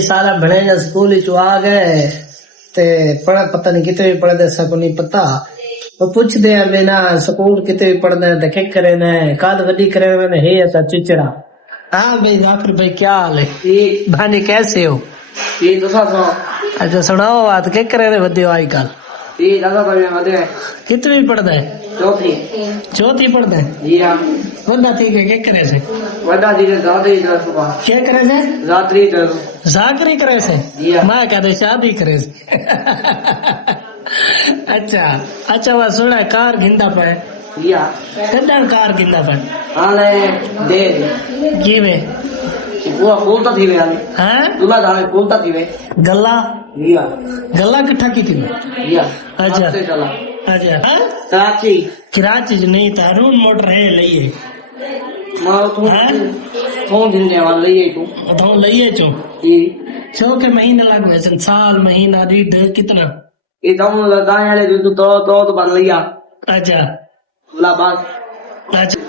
सारा बने जा स्कूल चो आ गए ते पढ़ा पता नहीं कितने भी पढ़ते सबको नहीं पता। वो पूछते हैं मैं ना स्कूल कितने भी पढ़ते हैं तो करे ने कल वड्डी करे मैंने हे ऐसा चिचड़ा। हाँ भाई जाफर भाई क्या हाल है? भाने कैसे हो? ये तो सब अच्छा सुनाओ बात क्या करे रहे बदे आज कल? ये दादा भाई मदे कितने भी पढ़ता है? चौथी चौथी पढ़ता है जी हाँ वड्डा ठीक है क्या करे से? वड्डा जी दादी जो सुबह क्या करे से? रात्रि जो जाकरी करे से? जी हाँ मैं कहते शादी करे से। अच्छा अच्छा वह सुना कार गिंदा पे जी हाँ कदर कार गिंदा पे हाले दे की वे वो फूल तो थी वे हाले हैं दूल्हा धामे फूल तो थी वे गल्ला जी हाँ गल्ला किट्ठा की थी जी हाँ अच्छा हफ्ते चला अच्छा हाँ कराची कराची च नहीं था रून मोटर है लइए मारो तू कौन दिन वाला ये तू तो लइए चो जी चो के महीने लग वैसे साल महीना रीड कितना ये तुम लगाने वाले जो तो बन लिया अच्छा बोला बात अच्छा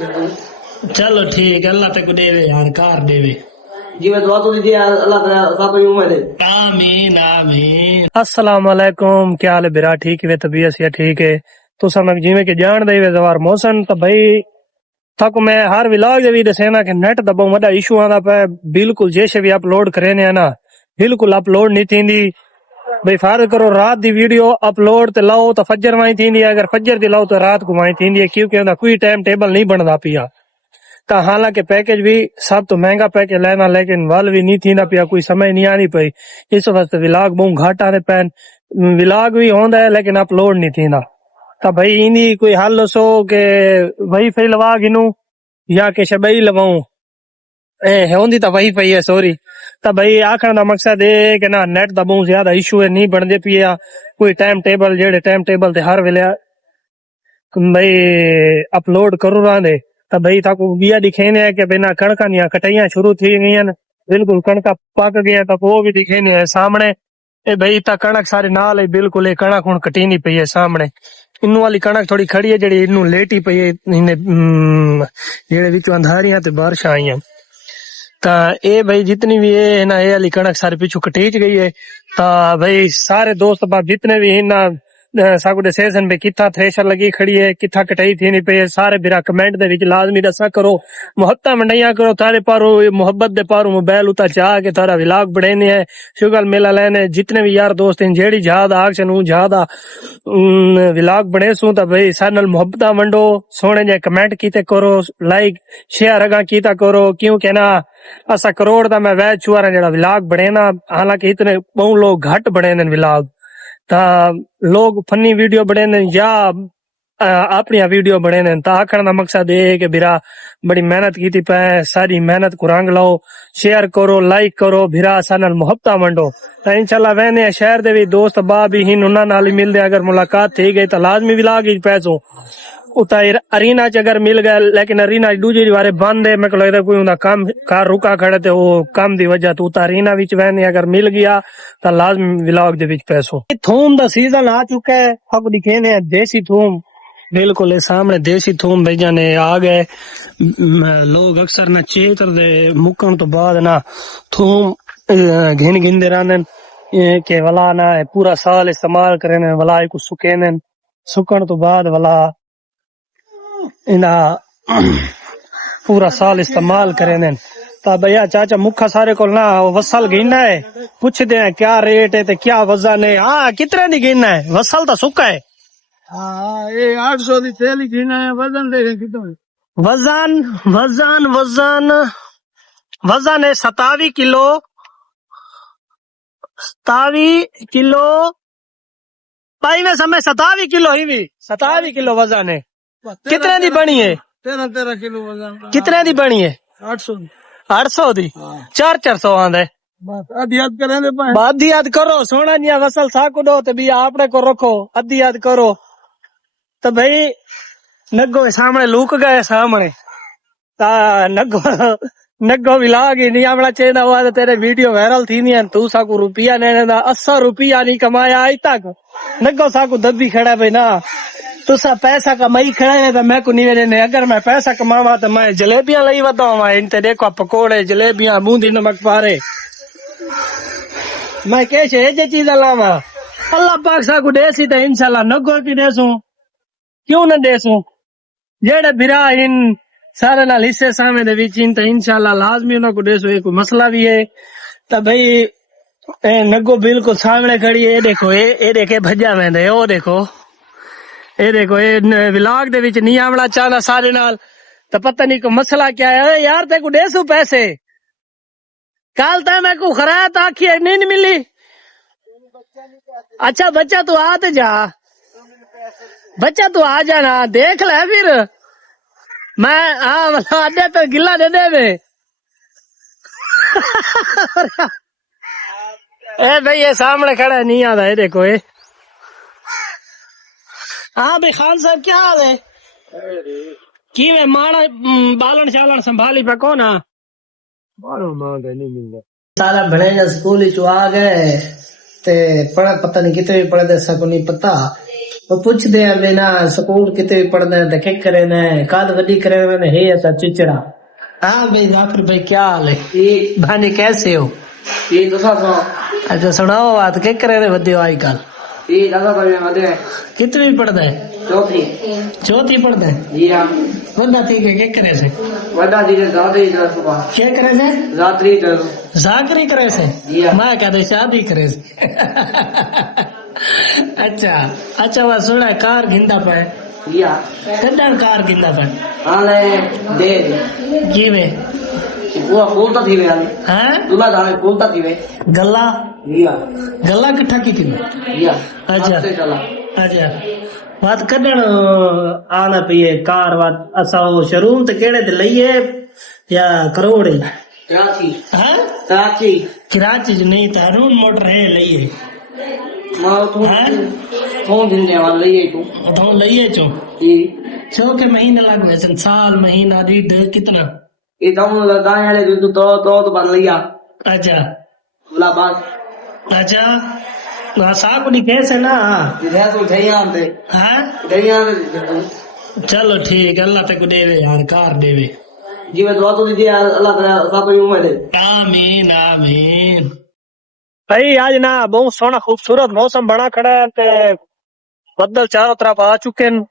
चलो ठीक है अल्लाह तक देवे यार कार देवे जी मैं दुआ तो दीजिए अल्लाह ताला सब उम्र दे आमीन आमीन अस्सलाम वालेकुम क्या हाल है बिरा ठीक है तबीयत या ठीक है तो समझ जिਵੇਂ कि जान दे जवार मौसम तो भाई तक मैं हर विलाग भी दसेना कि नेट दा बहुत बड़ा इशू आंदा पे बिल्कुल जैसे भी अपलोड करे ने ना बिल्कुल अपलोड नहीं थींदी भाई फर्ज करो रात दी वीडियो अपलोड ते लाओ तो फजर वाई थींदी अगर फजर दी लाओ तो रात को वाई थींदी क्योंकि उनका कोई टाइम टेबल नहीं बनदा पिया तो हालांकि पैकेज भी सब तो महंगा पैकेज लेना लेकिन वल भी नहीं थींदा पिया कोई समझ नहीं आनी पई इस वास्ते विलाग बहुत घाटा दे पैन विलाग भी होंदा है लेकिन अपलोड नहीं थींदा तो भाई इनी कोई हल दसो के वही फई लवा गिनू या के शबई लवाऊं होंदी तो वही पई है सॉरी तो भाई आखण दा मकसद है कि ना नेट दा बहुत ज्यादा इशू है नहीं बनदे पिया कोई टाइम टेबल जेड़े टाइम टेबल ते हर वेले भाई अपलोड करू रहा तो भाई ताको बिया दिखेने है कि बिना कणका निया कटाइया शुरू थी गई बिल्कुल कणका पक गया तो वो भी दिखेने है सामने ए भाई ता कणक सारे नाल है बिल्कुल ये कणक हुन कटी नहीं पई है सामने इनू वाली कणक थोड़ी खड़ी है जेड़ी इनू लेटी पई है जेड़े विचों अंधारियां ते बारिश आईयां ता ए भाई जितनी भी है ना ये वाली कणक सारे पीछू कटीच गई है ता भाई सारे दोस्त बाप जितने भी है ना सागुडे सेशन पे किथा थ्रेशर लगी खड़ी है किथा कटाई थी नहीं पे सारे बिरा कमेंट दे विच लाजमी दसा करो मोहब्बत मंडाइया करो तारे पारो मोहब्बत दे पारो मोबाइल उता चाह के तारा व्लॉग बढ़ाने है शुगर मेला लेने जितने भी यार दोस्त हैं जेड़ी जहाद आक्शन हूं जहाद व्लॉग बने सू ता भाई सारे नाल मोहब्बत वंडो सोने जे कमेंट कीते करो लाइक शेयर अगा कीता करो क्योंकि ना असा करोड़ दा मैं वैच छुआ जेड़ा व्लॉग बनेना हालांकि इतने बहुत लोग घट बने व्लॉग ता लोग फनी वीडियो बने या अपनी वीडियो बने ता आखण दा मकसद ये कि बिरा बड़ी मेहनत की पे सारी मेहनत को रंग लाओ शेयर करो लाइक करो बिरा सा मोहब्बत वंडो ता इंशाल्लाह वहने शहर दे भी दोस्त बा भी हिन उन्हां नाल ही मिलदे अगर मुलाकात थी गई तो लाजमी व्लॉग ही पैसो उता अरीना च अगर मिल गया लेकिन अरीना दूसरी बारे बंद है मेरे को लगता कोई उनका काम कार रुका खड़े थे वो काम दी वजह तो उता अरीना विच वहने अगर मिल गया तो लाजमी व्लॉग दे विच पैसो थूम दा सीजन आ चुका है हक दिखे ने देसी थूम बिल्कुल सामने देसी थूम भैया ने आ गए लोग अक्सर ना चेतर दे मुकन तो बाद ना थूम घिन घिनदे रहंदे के वला ना पूरा साल इस्तेमाल करे वला को सुकेने सुकन तो बाद वला इना पूरा साल इस्तेमाल करे ने ता भैया चाचा मुखा सारे को ना वसल गिनना है पूछते हैं क्या रेट है ते क्या वजन है हाँ कितने दी गिनना है वसल तो सुक्का है हाँ ये 800 दी थैली गिना है वजन देखे कितना वजन वजन वजन वजन है 27 किलो 27 किलो भाई में समय 27 किलो ही भी 27 किलो वजन है कितने दी बनी है 13 किलो वजन कितने दी बनी है 800 800 दी 400 आंदे बस आधी याद करें दे आधी याद करो सोना निया वसल साकु दो ते भी आपने को रखो आधी याद करो तो भाई नगो सामने लूक गए सामने ता नगो नगो विलाग ही नहीं आवड़ा चेना हुआ तो तेरे वीडियो वायरल थी नहीं तू साकु रुपया ने 80 रुपया नहीं कमाया आज तक नगो साकु दबी खड़ा भाई ना तुसा पैसा कमाई खड़ा है तो मैं को नहीं वेने अगर मैं पैसा कमावा तो मैं जलेबियां लई वदा इन ते देखो पकोड़े जलेबियां बूंदी नमक पारे मैं कैसे ये चीज लावा अल्लाह पाक साकू देसी तो इंशाल्लाह नगो की देसू क्यों न देसू जेड़े बिरा इन सारे नाल हिस्से सामे दे विच इन तो इंशाल्लाह लाजमी उन्हां को देसू ये कोई मसला भी है तो भाई ए नगो बिल्कुल सामने खड़ी है देखो ये देखे भज्जा में दे ओ देखो ये विलाग दे विच नहीं आवना चाहना सारे नाल तो पता नहीं को मसला क्या है यार तेको देसू पैसे कल तक मैं को खराया था आखी नहीं मिली अच्छा बच्चा तू आ तो जा बच्चा तू आ जाना देख ले फिर मैं हाँ मतलब आधे तो गिला दे दे बे ए भाई ये सामने खड़ा है नहीं आता है देखो ये हाँ भाई खान साहब क्या हाल है की वे माड़ा बालन शालन संभाली पे कौन आ सारा बड़े जा स्कूल चो आ गए ते पता नहीं कितने भी पढ़ते को नहीं पता वो पूछते हैं बिना स्कूल कितने भी पढ़ते हैं तो करे ने काद वडी करे ने हे ऐसा चिचड़ा। हाँ भाई जाफर भाई क्या हाल है भाने कैसे हो ये तो अच्छा सुनाओ बात क्या करे ने वड्डे आई कल ये दादा भाई मदे कितने भी पढ़ता है चौथी पढ़ता है जी हां वड्डा थी के क्या करे से वड्डा जी दादी जो सुबह क्या करे से रात्रि जो जाकरी करे से जी हां मैं कहते शादी करे से अच्छा वह सुना कार गिंदा पे या कदर कार गिंदा पे हाले दे की वे वो फूल तो थी वे हैं दूल्हा जाने फूल तो थी वे गल्ला या गल्ला किट्ठा की थी या अच्छा बात कदर आना पिए कार बात असा वो शोरूम ते केड़े ते लईए या करोड़ है कराची कराची नहीं था अरुण मोटर है लईए तो लईए चो के महीने लग गए साल महीना रीड कितना ये तो बन लिया अच्छा गुलाबाद अच्छा साग नहीं कैसे ना चलो ठीक है अल्लाह तक देवे यार कार देवे जी मैं दुआ तो दीजिए अल्लाह ताला उम्र है आमीन आमीन भाई आज ना बहुत सोना खूबसूरत मौसम बना खड़ा है ते बदल चारों तरफ आ चुके हैं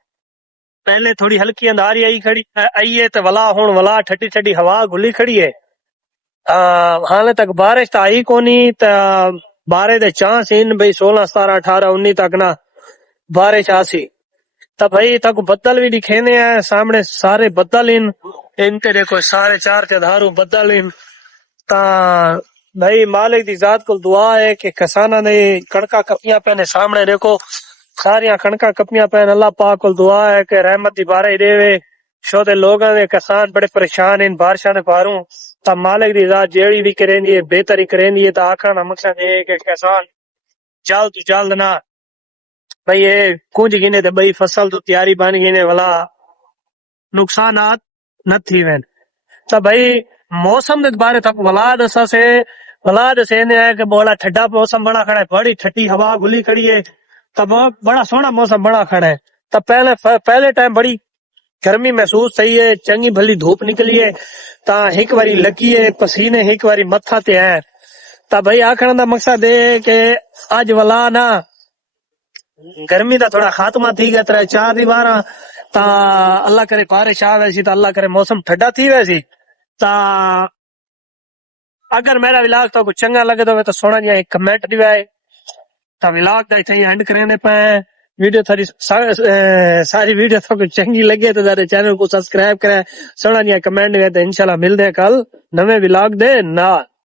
पहले थोड़ी हल्की अंधारी आई है तो वला हुन वला ठटी ठटी हवा घुली खड़ी है हाले तक बारिश तो आई कोनी तो बारे दे चांस इन भाई 16 17 18 19 तक ना बारिश आसी तो भाई तक बदल भी दिखेने हैं सामने सारे बदल इन ते देखो सारे चार धारू बदल इन ता भाई मालिक दी जात को दुआ है कि किसाना ने कणका कपियां पहने सामने देखो सारिया कणका कपियां पहन अल्लाह पाक को दुआ है कि रहमत दी बारिश देवे शोदे लोग किसान बड़े परेशान इन बारिशा ने पारू ता मालिक दी जात जेड़ी भी करेंदी है बेहतरी करेंदी है ता आखिर ना मकसद है कि किसान जल्द तो जल्द ना भाई ये कुंज गिने ते भाई फसल तो तैयारी बन गिने वाला नुकसानात न थी वेन तो भाई मौसम के बारे तक वलाद से ने है कि बड़ा ठंडा मौसम बना खड़ा है बड़ी ठंडी हवा गुली खड़ी है तब बड़ा सोना मौसम बना खड़ा है तब पहले टाइम बड़ी गर्मी महसूस थी है चंगी भली धूप निकली है ता एक बारी लगी है पसीने एक बारी मत्था ते है ता भाई आखण दा मकसद है कि आज वाला ना गर्मी दा थोड़ा खात्मा थी गया 3-4 दी बार ता अल्लाह करे बारिश आ वैसी ता अल्लाह करे मौसम ठंडा थी वैसी ता अगर मेरा विलाग तो कुछ चंगा लगे तो सोना जी एक कमेंट दिवाए ता विलाग दा इथे एंड करने पे वीडियो थारी सारी वीडियो तो कुछ चंगी लगे तो मेरे चैनल को सब्सक्राइब करें सोना जी कमेंट दिवाए तो इंशाल्लाह मिलते हैं कल नवे विलाग दे नाल।